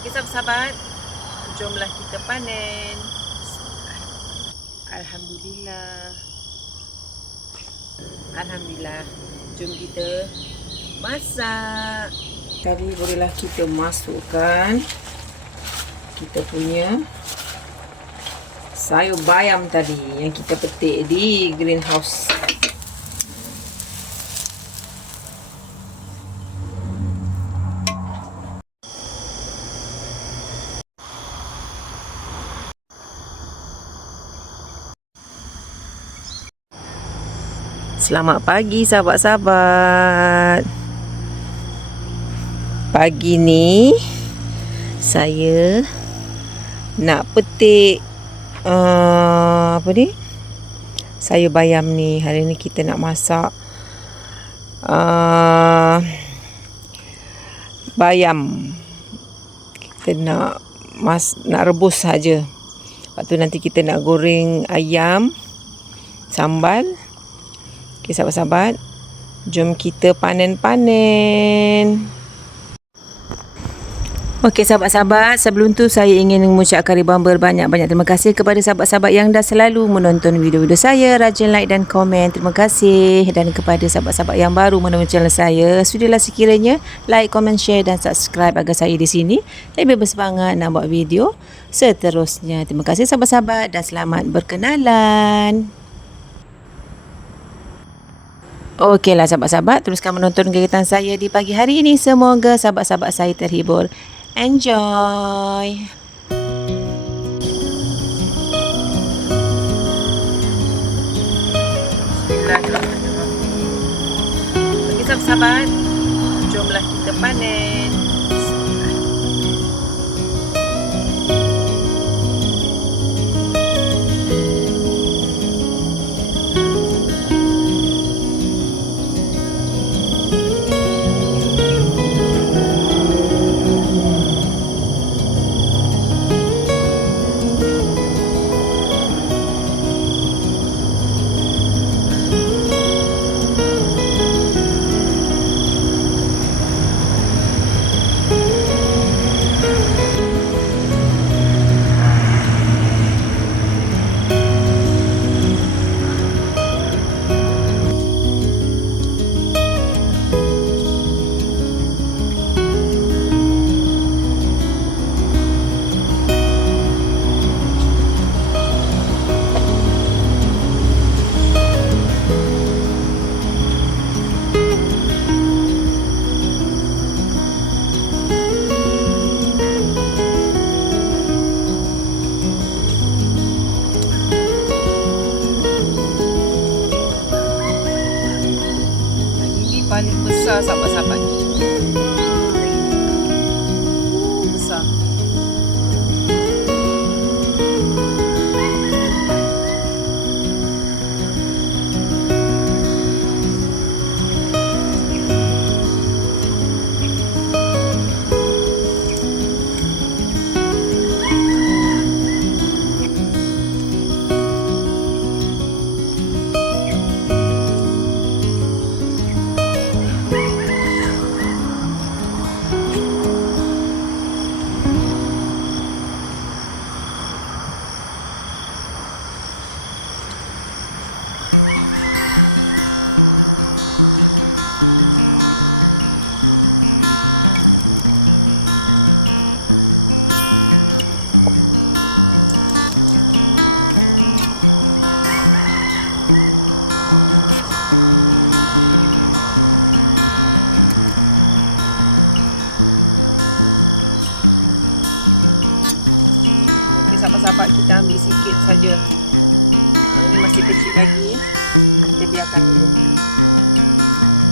Okey sahabat-sahabat, jomlah kita panen. Alhamdulillah. Alhamdulillah. Jom kita masak. Tadi bolehlah kita masukkan kita punya sayur bayam tadi yang kita petik di greenhouse. Selamat pagi sahabat-sahabat. Pagi ni saya nak petik sayur bayam ni. Hari ni kita nak masak bayam. Kita nak rebus saja. Lepas tu nanti kita nak goreng ayam sambal. Okey sahabat-sahabat, jom kita panen-panen. Okey sahabat-sahabat, sebelum tu saya ingin mengucapkan ribuan berbanyak-banyak terima kasih kepada sahabat-sahabat yang dah selalu menonton video-video saya, rajin like dan komen. Terima kasih. Dan kepada sahabat-sahabat yang baru menonton channel saya, sudahlah sekiranya like, komen, share dan subscribe agar saya di sini lebih bersemangat nak buat video seterusnya. Terima kasih sahabat-sahabat dan selamat berkenalan. Okeylah sahabat-sahabat, teruskan menonton kegiatan saya di pagi hari ini. Semoga sahabat-sahabat saya terhibur. Enjoy. Okey sahabat-sahabat, jomlah kita panen. Paling besar sahabat-sahabat. Besar. Sahabat-sahabat, kita ambil sikit saja. Ini masih kecil lagi. Kita biarkan dulu.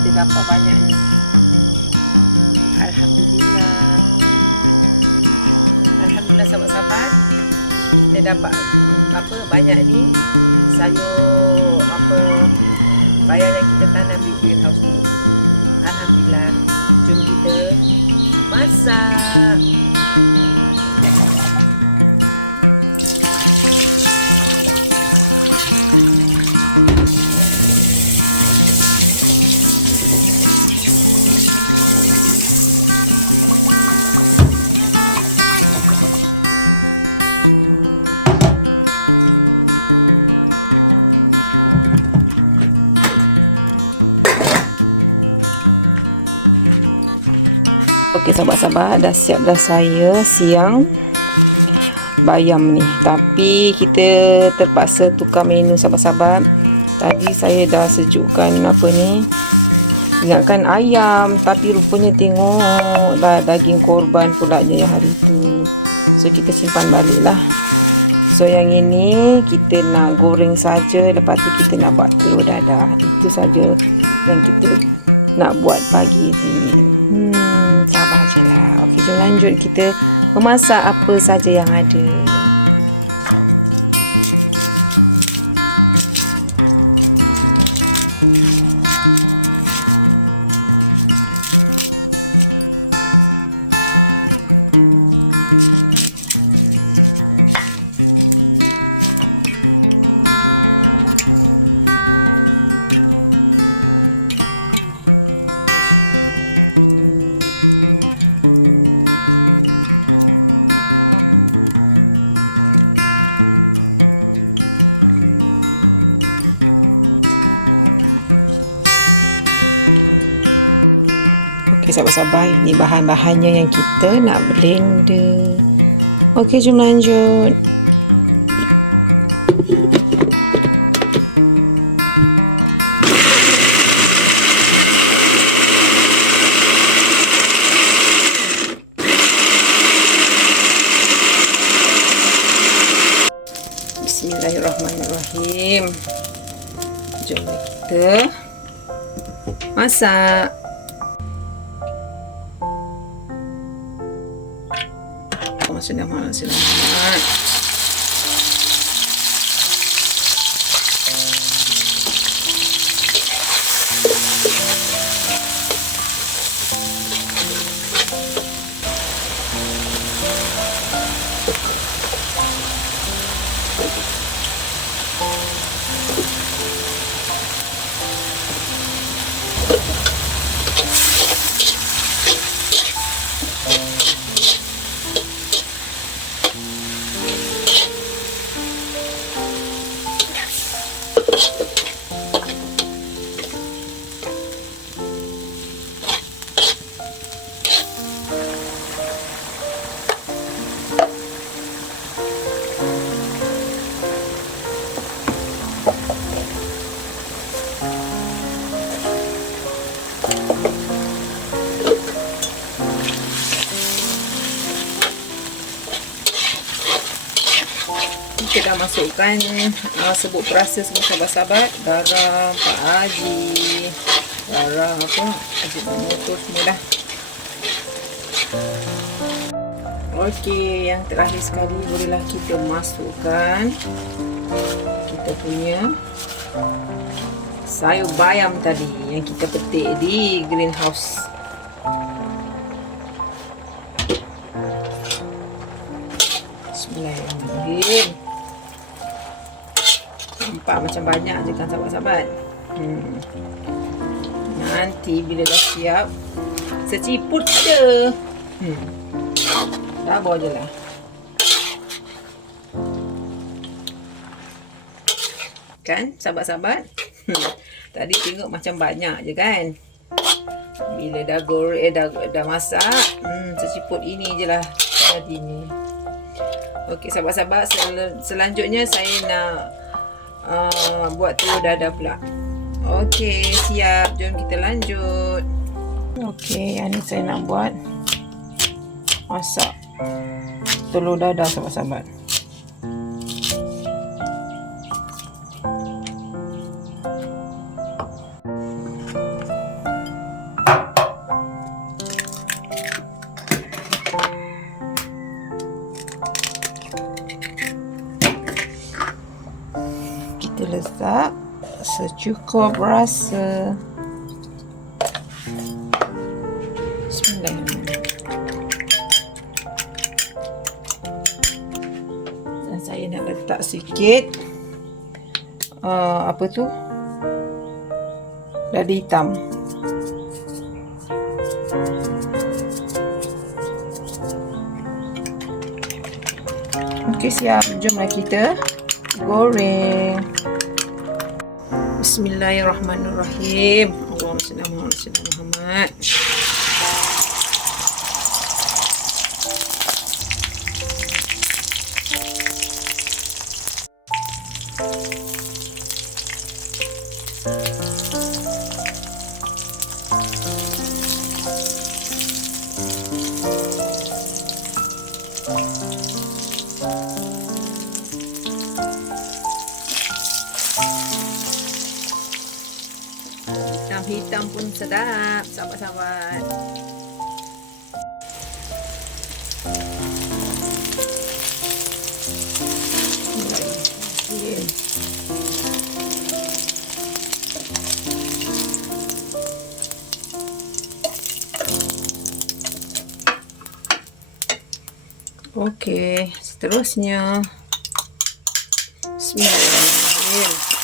Kita dapat banyak ni. Alhamdulillah. Alhamdulillah sahabat-sahabat. Kita dapat banyak ni. Sayur bayam yang kita tanam di greenhouse ni. Alhamdulillah. Jom kita masak. sahabat-sahabat, dah siap dah saya siang bayam ni. Tapi kita terpaksa tukar menu sahabat-sahabat. Tadi saya dah sejukkan apa ni, ingatkan ayam, tapi rupanya tengok dah daging korban pula je yang hari tu. So kita simpan balik lah. So yang ini kita nak goreng saja, lepas tu kita nak buat telur dadah. Itu saja yang kita nak buat pagi ni. Sabar je lah. Okey, jom lanjut kita memasak apa saja yang ada. Okey sahabat-sahabat, ini bahan-bahannya yang kita nak blender. Okey, jom lanjut. Bismillahirrahmanirrahim. Jom kita masak. Selamat. Kita dah masukkan serbuk perasa semua sahabat-sahabat, garam, Pak Haji, garam apa, Ajinomoto semua dah. Okey, yang terakhir sekali bolehlah kita masukkan kita punya sayur bayam tadi yang kita petik di greenhouse. Bismillahirrahmanirrahim. Nampak macam banyak je kan sahabat-sahabat. Nanti bila dah siap, seciput je. Dah bawa je lah. Kan sahabat-sahabat. Tadi tengok macam banyak je kan. Bila dah goreng, dah masak, seciput ini je lah tadi ni. Okey sahabat-sahabat, selanjutnya saya nak buat telur dadah pula. Okey, siap. Jom kita lanjut. Okey, yang ni saya nak buat masak telur dadah sahabat-sahabat. Kita letak secukup rasa. Bismillahirrahmanirrahim. Dan saya nak letak sikit apa tu, lada hitam. Okey, siap. Jomlah kita goreng. Bismillahirrahmanirrahim. Allahumma shalli ala Muhammad. hitam pun sedap, sahabat-sahabat. Okey, seterusnya Bismillahirrahmanirrahim.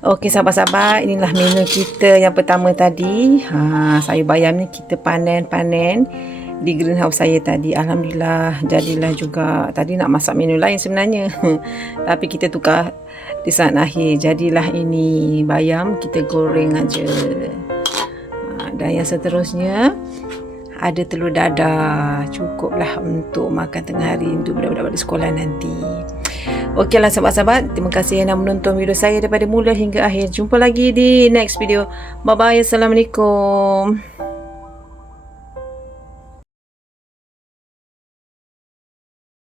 Okey sahabat-sahabat, inilah menu kita yang pertama tadi. Sayur bayam ni kita panen di greenhouse saya tadi. Alhamdulillah jadilah juga. Tadi nak masak menu lain sebenarnya. Tapi kita tukar di saat akhir. Jadilah ini bayam kita goreng aja. Dan yang seterusnya ada telur dadah. Cukuplah untuk makan tengah hari untuk budak-budak balik sekolah nanti. Okeylah sahabat-sahabat, terima kasih yang dah menonton video saya daripada mula hingga akhir. Jumpa lagi di next video. Bye bye. Assalamualaikum.